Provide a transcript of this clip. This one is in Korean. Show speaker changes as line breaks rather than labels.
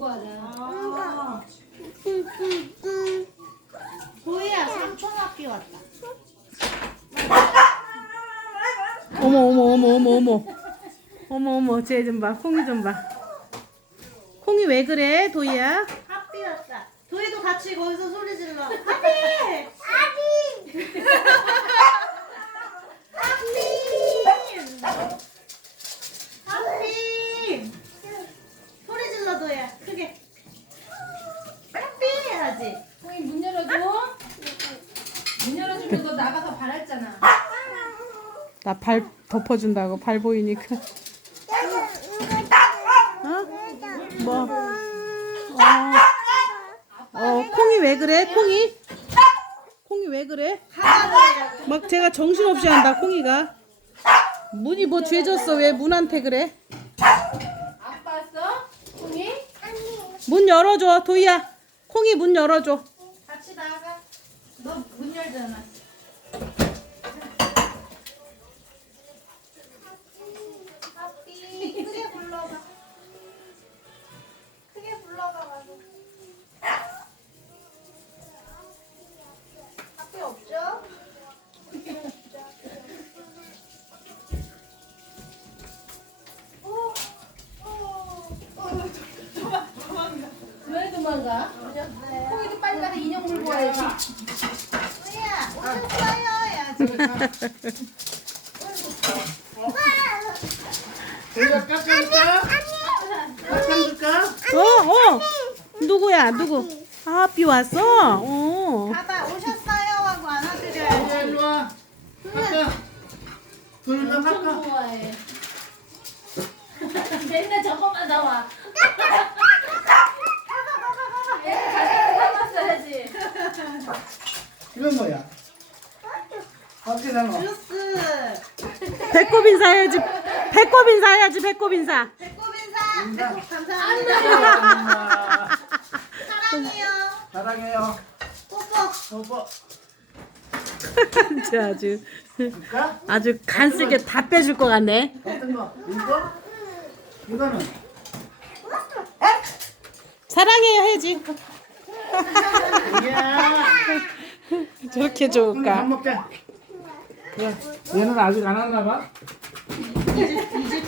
하자. 도희야, 삼촌학교 왔다.
어머 어머 어머 어머 어머 어머 어머 쟤 좀 봐. 콩이 좀 봐. 콩이 왜 그래 도희야?
하삐 왔다. 도희도 같이 거기서 소리 질러. 하삐! 하삐! 소리 질러 도희야. 크게. 하삐 해야지.
콩이 문 열어줘. 문 열어주면 너 나가서 발했잖아.
나 발 덮어준다고 발 보이니까. 어? 뭐? 콩이 왜 그래? 콩이? 콩이 왜 그래? 막 제가 정신없이 한다 콩이가. 문이 뭐 죄졌어? 왜 문한테 그래?
아빠 왔어? 콩이?
문 열어줘 도희야. 콩이 문 열어줘.
같이 나가. 너 문 열잖아.
하삐 크게 불러봐. 크게 불러봐가지고. 하삐 없죠?
왜 도망가? 콩이도 빨리 가서 인형 물고 와야지.
도희야 오셨어요 해야지.
우리가 깎아줄까? 깎아줄까?
누구야 누구? 아 삐 왔어?
봐봐 오셨어요 하고 안아드려야지.
일로 와. 깎아. 돌려
엄청
깎아.
좋아해. 맨날 저것만 나와. 잡았어야지.
이건 뭐야? 어떻게 나눠?
주스.
배꼽 인사해야지. 배꼽 인사해야지. 배꼽 인사.
배꼽 인사. 배꼽 감사합니다. 사랑해요.
사랑해요.
뽀뽀.
뽀뽀.
쟤 아주
줄까?
아주 간쓰게 다 빼줄 것 같네.
어떤 거? 이거? 이거는?
사랑해요 해야지.
이야.
저렇게
밥
좋을까?
먹자. 얘는 아직 안 왔나 봐.